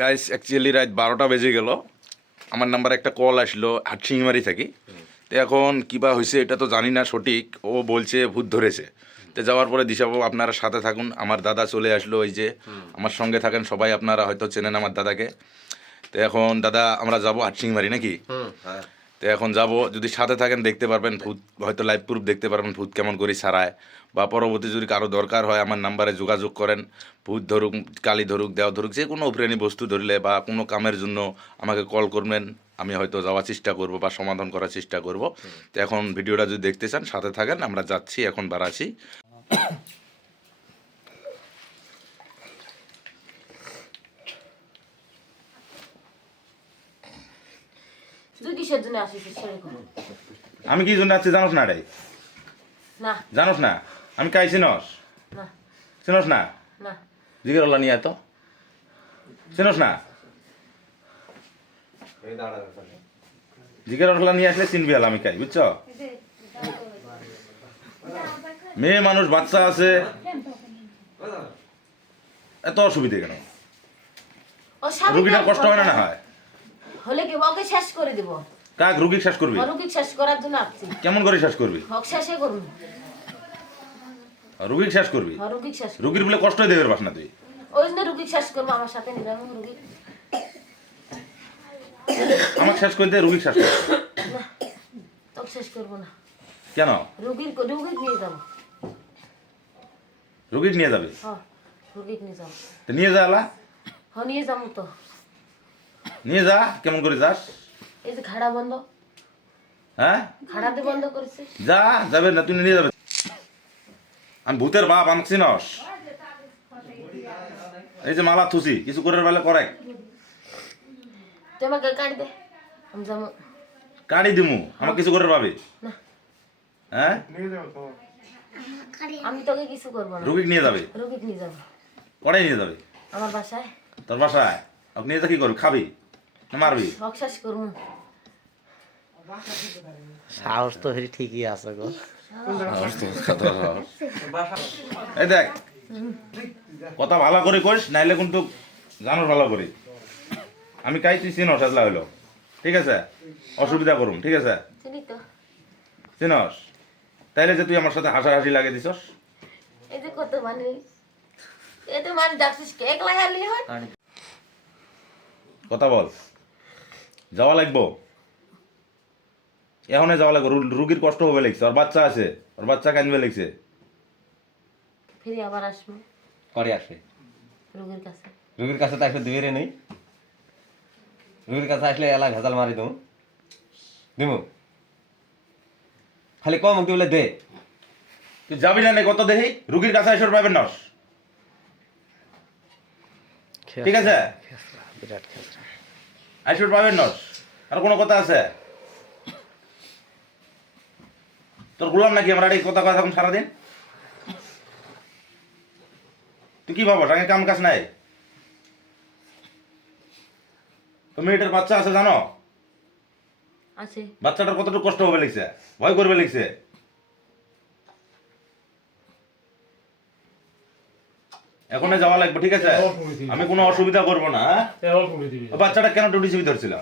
Guys actually রাত 12টা বেজে গেল। আমার নাম্বারে একটা কল আসলো, হাটসিংমারি থাকি। তো এখন কিবা হয়েছে এটা তো জানি না সঠিক। ও বলছে ভূত ধরেছে। তো যাওয়ার পরে দিশাবু আপনারা সাথে থাকুন। আমার দাদা চলে আসলো, ওই যে আমার সঙ্গে থাকেন সবাই, আপনারা হয়তো চেনেন আমার দাদাকে। তো এখন দাদা আমরা যাবো হাটসিংমারি নাকি? তো এখন যাব, যদি সাথে থাকেন দেখতে পারবেন ভূত, হয়তো লাইভ প্রুফ দেখতে পারবেন ভূত কেমন করে সারায়। বা পরবর্তী যদি কারো দরকার হয় আমার নাম্বারে যোগাযোগ করেন। ভূত ধরুক, কালি ধরুক, দেওয়া ধরুক, যে কোনো প্রাণী বস্তু ধরলে বা কোনো কামের জন্য আমাকে কল করবেন। আমি হয়তো যাওয়ার চেষ্টা করব বা সমাধান করার চেষ্টা করব। তো এখন ভিডিওটা যদি দেখতে চান সাথে থাকেন, আমরা যাচ্ছি, এখন বাড়াচ্ছি। আমি কি জন্য আছি জানোস না রে? জানোস না আমি কাই চিনস? চিনস না? জিগের ওলা নিয়ে তো চিনস না? জিগের ওলা নিয়ে আসলে চিনবি হল আমি কাই, বুঝছ? মেয়ে মানুষ, বাচ্চা আছে, এত অসুবিধে কেন? রুগীটার কষ্ট হয় না? না হয় হলে কি ওকে শেষ করে দিব? কাক রুগী শেষ করবি? রুগী শেষ করার জন্য আসছি। কেমন করে শেষ করবি? হক শেষে করব। রুগী শেষ করবি? রুগী শেষ। রুগীর বলে কষ্টই দেবের বাস না তুই? ওই জন্য রুগী শেষ করব, আমার সাথে নিলাম রুগী। আমাকে শেষ করে দে, রুগী শেষ কর। না তোকে শেষ করব না। কেন? রুগী নিয়ে যাব। রুগী নিয়ে যাবে? হ্যাঁ রুগী নিয়ে যাব। তো নিয়ে যা আলা। হ্যাঁ নিয়ে যাব তো। নিয়ে যা, কেমন করে যাস? এই যে খাড়া বন্ধ। হ্যাঁ খাড়াতে বন্ধ করেছে। যা, যাবে না তুই নিয়ে যাবে। আমি ভূতের বাপ, আমাকে চিনস? এই যে মালা থুসি, কিছু করার বেলা করে তুই আমাকে কাটি দে, আমি যাবো। কাড়ি দিমু, আমাকে কিছু করার পাবি? না হ্যাঁ আমি তোকে কিছু করব না। রুগী নিয়ে যাবে? রুগী নিয়ে যাব। কড়াই নিয়ে যাবে? আমার বাসায়। তোর বাসায়? ওকে নিয়ে যা, কি করবি? খাবি না মারবি? হক শেষ করব। সাহস তো হেরি ঠিকই আছে গো। এই দেখ, কথা ভালো করে কইস, নাইলে কিন্তু জানোস ভালো করে। আমি কাই তুই চিনস আসলা হইলো, ঠিক আছে? অসুবিধা করুম, ঠিক আছে? চিনি তো। চিনস? তাইলে যে তুই আমার সাথে হাসাহাসি লাগিয়ে দিছস। এই যে কত মানে এই তো মানে ডাকছিস কে একলা হারলি হয়? কথা বল, যাওয়া লাগবো এখনই, যাওয়া লাগবো। রুগীর কষ্ট হবে লাগছে, ওর বাচ্চা আছে, ওর বাচ্চা কানবে লাগছে। ফিরে আবার আসবো করে আসে রোগীর কাছে। রুগীর কাছে তো আসলে দুইরে নেই। রুগীর কাছে আসলে এলা ভেজাল মারি দেবো দিমু। খালি কম মুক্তি বলে দে। তুই যাবি না কত দেখি? রুগীর কাছে এসে পাবেন নস, ঠিক আছে? বিরাট খেসরা। আইসুর পাবেন নস। আর কোনো কথা আছে? তোর গুলাম নাকি আমরা এই কথা কথা সারাদিন? তুই কি ভাবো আগে কাম কাজ নাই? তো মেয়েটার বাচ্চা আছে জানো? আছে। বাচ্চাটার কতটুকু কষ্ট হবে লিখছে, ভয় করবে লিখছে। এখনই যাওয়া লাগবে, ঠিক আছে? আমি কোনো অসুবিধা করবো না। ও বাচ্চাটা কেন টুটিসিবি ধরছিল?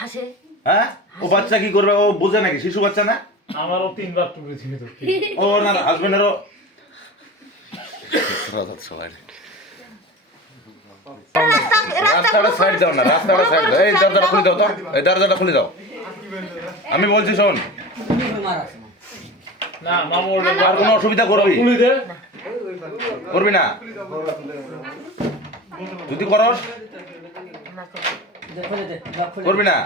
হাসে। হ্যাঁ ও বাচ্চা কি করবে? ও বোঝে নাকি? শিশু বাচ্চা না? আমারও 3 বার টুটিসিবি ধরছে। ও না হাজবেন্ডেরও। রাস্তাটা সাইড দাও না, রাস্তাটা সাইড দাও। এই দরজাটা খুলে দাও তো, এই দরজাটা খুলে দাও। আমি বলছি শোন, না মামুর আর কোনো অসুবিধা করবি? খুলে দে। করবি না? যদি করস করবি না?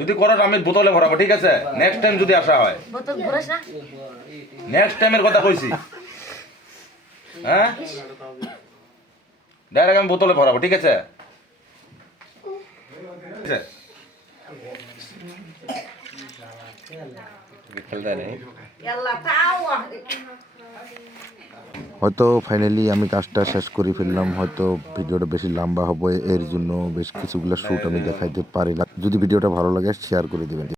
যদি করস আমি বোতলে ভরাবো, ঠিক আছে? নেক্সট টাইম যদি আসা হয়, বোতল ঘুরাস না। নেক্সট টাইমের কথা কইছি। হ্যাঁ ডাইরেক্ট আমি বোতলে ভরাবো, ঠিক আছে? খেলতে নেই। হয়তো ফাইনালি আমি কাজটা শেষ করে ফেললাম। হয়তো ভিডিওটা বেশি লম্বা হবে, এর জন্য বেশ কিছুগুলো শ্যুট আমি দেখাইতে পারি না। যদি ভিডিওটা ভালো লাগে শেয়ার করে দেবেন।